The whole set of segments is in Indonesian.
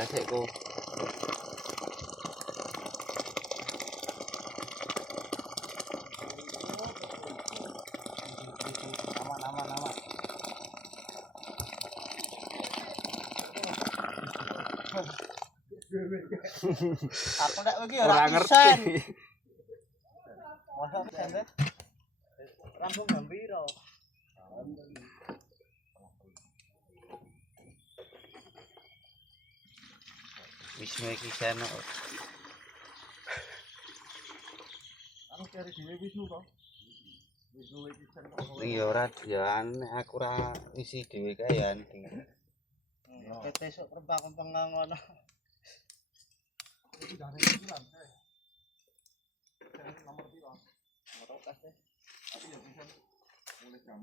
Rasekku. Aman. Aku ndak iki ora ngerti. Masa pisan deh. Rambung gambiro. Wisnu iki seno. Anu cari dhewe Wisnu to. Wisnu iki seno. Iya ora ya aku ora isi dhewe kae ya. Kete sok rempang-rempang ngono. Iki dane ukuran kae. Nomor piro? Nomor kas deh. Tapi ya bisa mulai jam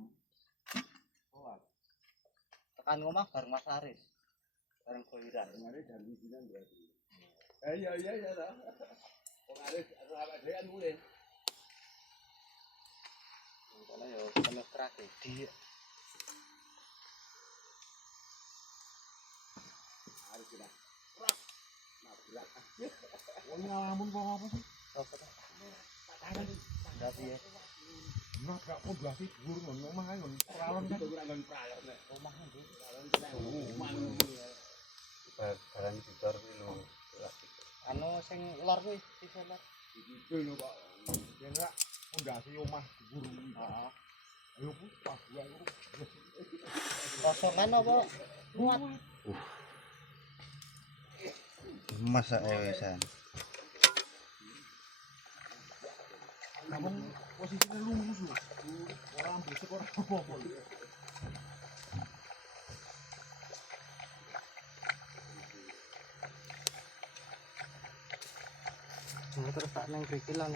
4. Tekan omah bareng Mas Aris. Bareng Boiran. Ngene jam 9 berarti. Iya lah. Wong Aris aku awak dhewe kan mulai. Karena ya penuh tragedi. Aris sudah. Nabrak. Wong ngalamun kok apa sih? Apa ta? Enggak piye. Nah, gak pun belah tidur ngono omah ae ngono. Pralon kan ora ngon pralon nek omah ndi. Pralon kena barang dicor ki lho. Anu sing lor kuwi sing lor. Didul lho kok. Yen ora pondasi omah guru. Heeh. Ayo ku pas gua iku. Kosongan apa? Muat. Masak ewesan. Namun posisinya lurus lho. Orang besok orang apa-apa. Nah, terus tak neng krikilan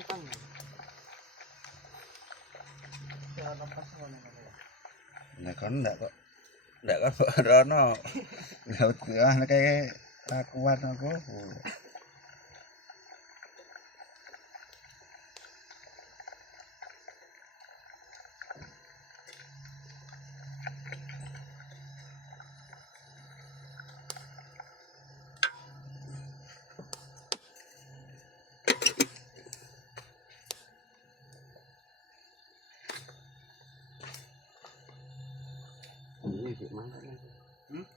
kan. Ya lepas ngono kaya. Nek kon ndak kok rono. Laut kayak akuan aku. Ini gimana nih?